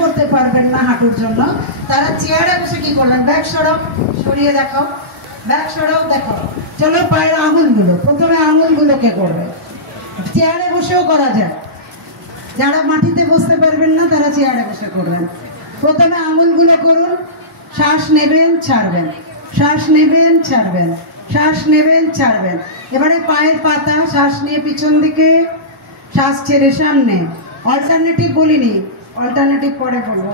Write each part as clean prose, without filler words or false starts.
করতে পারবেন না হাঁটুর জন্য, তারা চেয়ারে বসে কি করবেন, ব্যাক সরাও, সরিয়ে দেখাও, ব্যাক সরাও, দেখো। চলো পায়ের আঙুলগুলো, প্রথমে আঙুলগুলোকে করবে, চেয়ারে বসেও করা যায়। যারা মাটিতে বসতে পারবেন না তারা চেয়ারে বসে করবেন। প্রথমে আঙুলগুলো করুন, শ্বাস নেবেন ছাড়বেন, শ্বাস নেবেন ছাড়বেন, শ্বাস নেবেন ছাড়বেন। এবারে পায়ের পাতা, শ্বাস নিয়ে পিছন দিকে, শ্বাস ছেড়ে সামনে। অল্টারনেটিভ বলিনি, অল্টারনেটিভ পরে বলবো।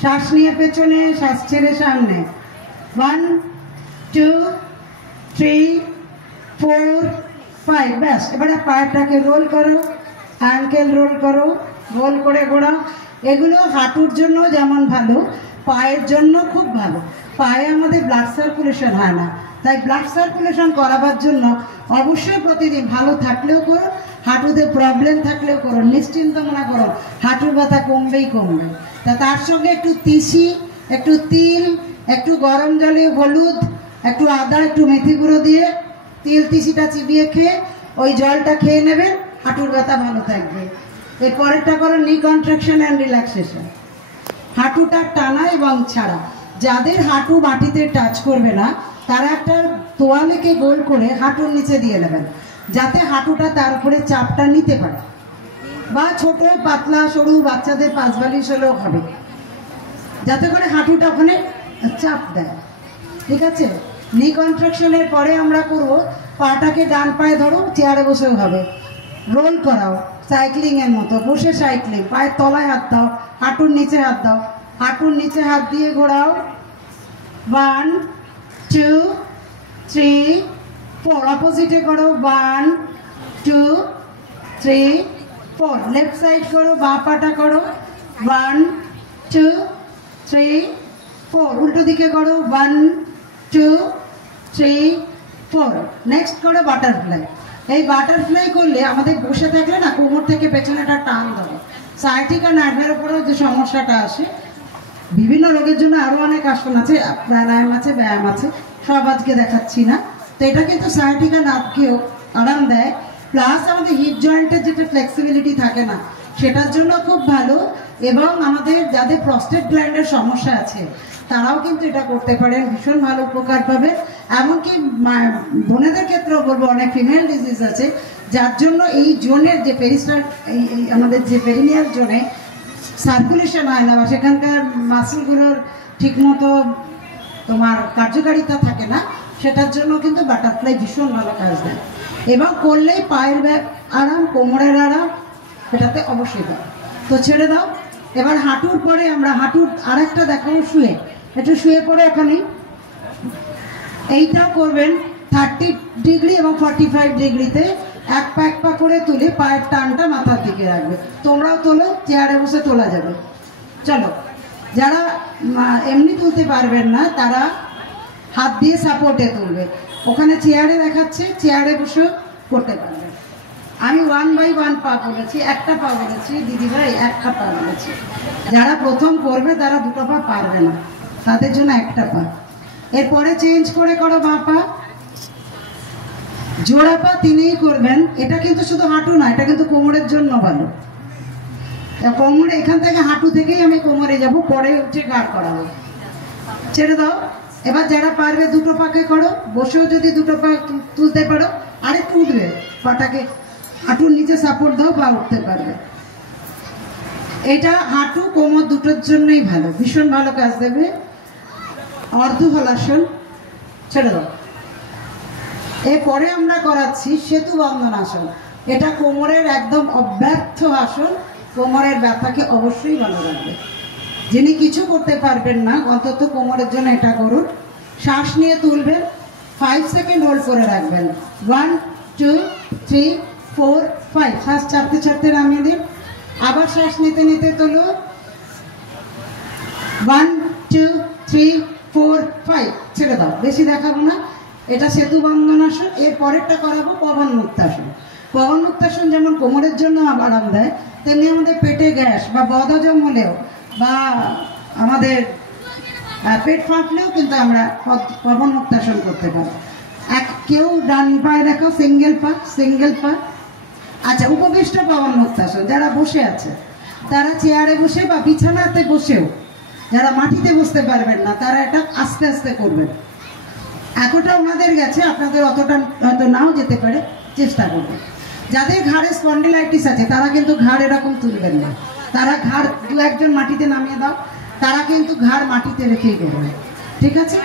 শ্বাস নিয়ে পেছনে, শ্বাস ছেড়ে সামনে। 1 2 3 4 5, ব্যাস। এবারে পায়েরটাকে রোল করো, অ্যাঙ্কেল রোল করো, রোল করে ঘোরাও। এগুলো হাঁটুর জন্য যেমন ভালো, পায়ের জন্য খুব ভালো। পায়ে আমাদের ব্লাড সার্কুলেশন হয় না, তাই ব্লাড সার্কুলেশন করাবার জন্য অবশ্যই প্রতিদিন ভালো থাকলেও করুন, হাঁটুতে প্রবলেম থাকলেও করুন, নিশ্চিন্ত মনে করুন হাঁটুর ব্যথা কমবেই কমবে। তা তার সঙ্গে একটু তিসি, একটু তিল, একটু গরম জলে হলুদ, একটু আদা, একটু মেথি গুঁড়ো দিয়ে তিল তিসিটা চিবিয়ে খেয়ে ওই জলটা খেয়ে নেবেন, হাঁটুর ব্যথা ভালো থাকবে। এর পরেরটা করো নি কন্ট্রাকশন অ্যান্ড রিল্যাক্সেশন। হাঁটুটা টানা এবং ছাড়া। যাদের হাঁটু মাটিতে টাচ করবে না তারা একটা তোয়ালেকে গোল করে হাঁটুর নিচে দিয়ে নেবেন, যাতে হাঁটুটা তার উপরে চাপটা নিতে পারে। বা ছোট পাতলা সরু বাচ্চাদের 5 বালিশ হলেও হবে, যাতে করে হাঁটুটা ওখানে চাপ দেয়। ঠিক আছে? নি কন্ট্রাকশনের পরে আমরা করব, পাটাকে ডান পায়ে ধরো, চেয়ারে বসেও হবে, রোল করাও সাইক্লিং এর মতো, বসে সাইক্লিং। পায়ের তলায় হাত দাও, হাঁটুর নিচে হাত দাও, হাঁটুর নিচে হাত দিয়ে ঘোরাও। 1 2 3 4, অপোজিটে করো। 1 2 3 4, লেফট সাইড করো, বাঁ পাটা করো। 1 2 3 4, উল্টো দিকে করো। 1 2 3 4। নেক্সট করো বাটারফ্লাই। এই বাটারফ্লাই করলে আমাদের বসে থাকলে না কোমর থেকে পেছনেটা টান ধরে, সায়াটিকা নার্ভের উপরেও যে সমস্যাটা আসে। বিভিন্ন রোগের জন্য আরো অনেক আসন আছে, প্রাণায়াম আছে, ব্যায়াম আছে, সব আজকে দেখাচ্ছি না। তো এটা কিন্তু সায়াটিকা নার্ভকেও আরাম দেয়, প্লাস আমাদের হিপ জয়েন্টের যেটা ফ্লেক্সিবিলিটি থাকে না সেটার জন্য খুব ভালো। এবং আমাদের যাদের প্রস্টেট গ্ল্যান্ডের সমস্যা আছে তারাও কিন্তু এটা করতে পারেন, ভীষণ ভালো উপকার পাবে। এমনকি বোনেদের ক্ষেত্রেও বলবো, অনেক ফিমেল ডিজিজ আছে যার জন্য এই জোনের যে পেরিস্টাল, এই আমাদের যে পেরিনিয়াল জোনে সার্কুলেশন হয় না বা সেখানকার মাসলগুলোর ঠিকমতো তোমার কার্যকারিতা থাকে না, সেটার জন্য কিন্তু বাটারফ্লাই ভীষণ ভালো কাজ দেয়। এবং করলেই পায়ের আরাম, কোমরের আরাম, সেটাতে অবশ্যই দেয়। তো ছেড়ে দাও। এবার হাঁটুর পরে আমরা হাঁটুর আরেকটা দেখাবো, শুয়ে। একটু শুয়ে পড়ে ওখানে। এইটাও করবেন 30 ডিগ্রি এবং 45 ডিগ্রিতে, এক পা করে তুলে পায়ের টানটা মাথার দিকে রাখবে। তোমরাও তোলো, চেয়ারে বসে তোলা যাবে। চলো, যারা এমনি তুলতে পারবেন না তারা হাত দিয়ে সাপোর্টে তুলবে। ওখানে চেয়ারে দেখাচ্ছে, চেয়ারে বসে করতে পারবেন। আমি 1 বাই 1 পা বলেছি, একটা পা বলেছি, দিদিভাই একটা পা বলেছি। যারা প্রথম করবে তারা দুটো পা পারবে না, তাদের জন্য একটা পা। এরপরে চেঞ্জ করে করো বাঁ পা, জোড়া পা তিনিই করবেন। এটা কিন্তু শুধু হাঁটু না, এটা কিন্তু কোমরের জন্য ভালো। কোমরে এখান থেকে, হাঁটু থেকেই আমি কোমরে যাব, পরে উঠে ঘাড় করাবো। ছেড়ে দাও। এবার যারা পারবে দুটো পাকে করো, বসেও যদি দুটো পা তুলতে পারো, আরেকটু উঠবে, পাটাকে হাঁটুর নিচে সাপোর্ট দাও, পা উঠতে পারবে। এটা হাঁটু কোমর দুটোর জন্যই ভালো, ভীষণ ভালো কাজ দেবে। অর্ধ হলাসন, ছেড়ে দাও। এরপরে আমরা করাচ্ছি সেতু বন্ধন আসন। এটা কোমরের একদম অব্যর্থ আসন, কোমরের ব্যথাকে অবশ্যই ভালো রাখবে। যিনি কিছু করতে পারবেন না, অন্তত কোমরের জন্য এটা করুন। শ্বাস নিয়ে তুলবেন, 5 সেকেন্ড হোল্ড করে রাখবেন। 1 2 3 4 5, শ্বাস ছাড়তে ছাড়তে নামিয়ে দিন। আবার শ্বাস নিতে নিতে তুলো। 1 2 3 4 5, ছেড়ে দাও, বেশি দেখাবো না। এটা সেতু বন্ধন আসন। এর পরেরটা করাবো পবন মুক্তাসন। পবন মুক্তাসন যেমন কোমরের জন্য আরাম দেয়, তেমনি আমাদের পেটে গ্যাস বা বদহজম হলেও বা আমাদের পেট ফাঁপলেও কিন্তু আমরা পবন মুক্তাসন করতে পারি। কেউ ডান পায়ে রাখো, সিঙ্গেল পা, সিঙ্গেল পা। আচ্ছা, উপবিষ্ট পবন মুক্তাসন, যারা বসে আছে তারা চেয়ারে বসে বা বিছানাতে বসেও, যারা মাটিতে বসতে পারবেন না তারা এটা আস্তে আস্তে করবেন। এতটা ওনাদের গেছে, আপনাদের অতটা হয়তো নাও যেতে পারে, চেষ্টা করবেন। যাদের ঘাড়ে স্পন্ডিলাইটিস আছে তারা কিন্তু ঘাড় এরকম তুলবেন না, তারা ঘাড় দু একজন মাটিতে নামিয়ে দাও, তারা কিন্তু ঘাড় মাটিতে রেখেই করবে, ঠিক আছে?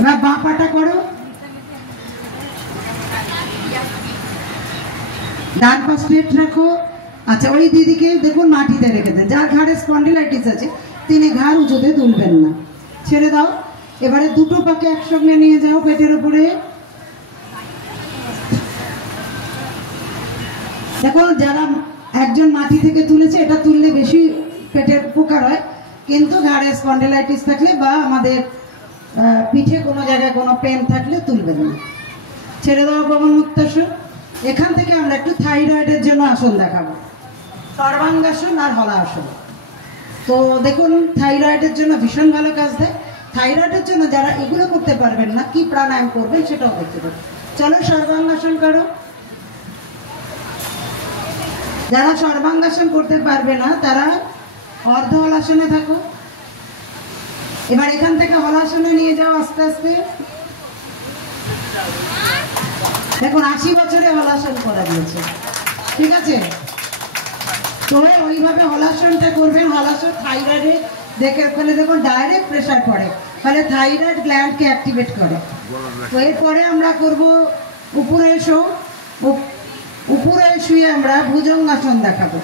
এবার বাঁ পাটা করো, ডান পা স্ট্রেট রাখো। আচ্ছা, ওই দিদিকে দেখুন মাটিতে রেখে দেন, যার ঘাড়ে স্পন্ডিলাইটিস আছে তিনি ঘাড় উঁচুতে তুলবেন না, ছেড়ে দাও। এবারে দুটো পাকে একসঙ্গে নিয়ে যাও পেটের উপরে। দেখো, যারা একজন মাটি থেকে তুলেছে, এটা তুললে বেশি পেটের উপকার হয়, কিন্তু ঘাড়ে স্পন্ডিলাইটিস থাকলে বা আমাদের পিঠে কোনো জায়গায় কোনো পেন থাকলে তুলবেন না, ছেড়ে দেওয়া পবন মুক্তাসন। এখান থেকে আমরা একটু থাইরয়েডের জন্য আসন দেখাবো, সর্বাঙ্গাসন আর হলাসন। তো দেখুন, থাইরয়েডের জন্য ভীষণ ভালো কাজ দেয়। থাইরয়েডের জন্য যারা এগুলো করতে পারবেন না, কি প্রাণায়াম করবেন সেটাও দেখতে পাবেন। চলো সর্বাঙ্গাসন করো। যারা সর্বাঙ্গাসন করতে পারবে না তারা অর্ধ হলাসনে থাকো। এবার এখান থেকে হলাসনে নিয়ে যাও আস্তে আস্তে। দেখুন 80 বছরে হলাসন করা দিয়েছে, ঠিক আছে? তো ওইভাবে হলাসনটা করবেন। হলাসন থাইরয়েডে দেখে ফেলে, দেখুন ডাইরেক্ট প্রেশার পড়ে, ফলে থাইরয়েড গ্ল্যান্ডকে অ্যাক্টিভেট করে। তো এরপরে আমরা করব উপরে এসো, উপরে শুয়ে আমরা ভুজঙ্গাসন দেখাবো।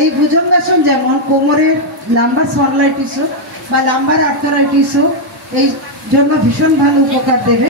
এই ভুজঙ্গাসন যেমন কোমরের লাম্বার স্পন্ডিলাইটিস হোক বা লাম্বার আর্থরাইটিস হোক, এই জন্য ভীষণ ভালো উপকার দেবে।